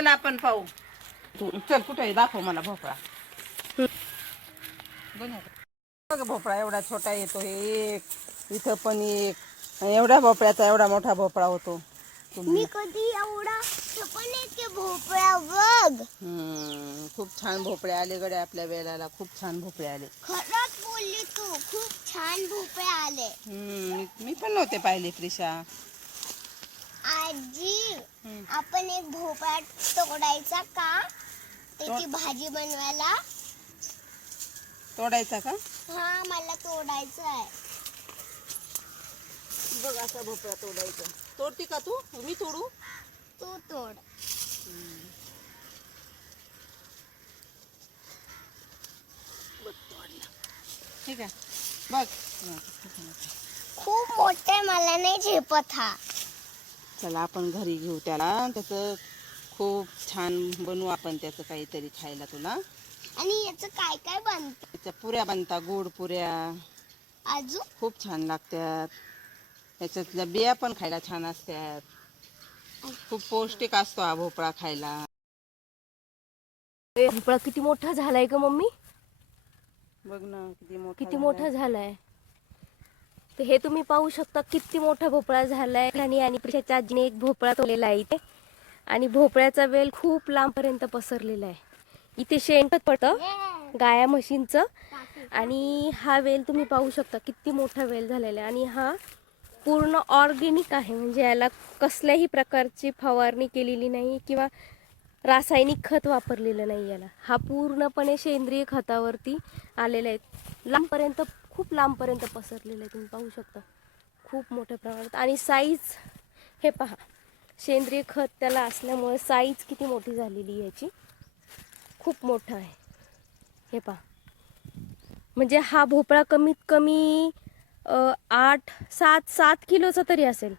चल आपण पाहू. चल कुठे आहे? दाखव मला भोपळा. बघ भोपळा एवढा छोटा येतो. हे एक इथं पण एक. एवढ्या भोपळ्याचा एवढा मोठा भोपळा होतो. मी कधी एवढा पण एक भोपळा बघ. खूप छान भोपळे आले गडे आपल्या वेळेला. खूप छान भोपळे आले. खरंच बोलली तू. खूप छान भोपळे आले. मी पण नव्हते पाहिले प्रिशा. आजी आपण एक भोपळा तोडायचा का? त्याची भाजी बनवायला. तोडायचा का? हा मला तोडायचं आहे. बघ असा भोपळा तोडायचा. तोडती का तू? मी तोडू? तू तोड. ठीक आहे बघ. खूप मोठे मला नाही झेपत हा. चला आपण घरी घेऊ त्याला. त्याचं खूप छान बनवू आपण त्याचं काहीतरी खायला तुला. आणि याचं काय काय बनतं? त्याच्या पुऱ्या बनतात, गोड पुऱ्या. अजून खूप छान लागतात. त्याच्यातल्या बिया पण खायला छान असतात. खूप पौष्टिक असतो हा भोपळा खायला. भोपळा किती मोठा झालाय ग मम्मी. बघ ना किती मोठा झालाय. तर हे तुम्ही पाहू शकता किती मोठा भोपळा झालाय. आणि प्रिशाच्या आजीने एक भोपळा तोडलेला आहे इथे. आणि भोपळ्याचा वेल खूप लांबपर्यंत पसरलेला आहे. इथे शेणखत पडतं गाया म्हशींचं. आणि हा वेल तुम्ही पाहू शकता किती मोठा वेल झालेला आहे. आणि हा पूर्ण ऑर्गेनिक आहे. म्हणजे याला कसल्याही प्रकारची फवारणी केलेली नाही किंवा रासायनिक खत वापरलेलं नाही याला. हा पूर्णपणे सेंद्रिय खतावरती आलेला आहे. लांबपर्यंत खूप लांबपर्यंत पसरलेलं आहे. तुम्ही पाहू शकता खूप मोठ्या प्रमाणात. आणि साईज हे पहा. सेंद्रिय खत त्याला असल्यामुळे साईज किती मोठी झालेली याची. खूप मोठा आहे हे पहा. म्हणजे हा भोपळा कमीत कमी 8-7 किलोचा तरी असेल.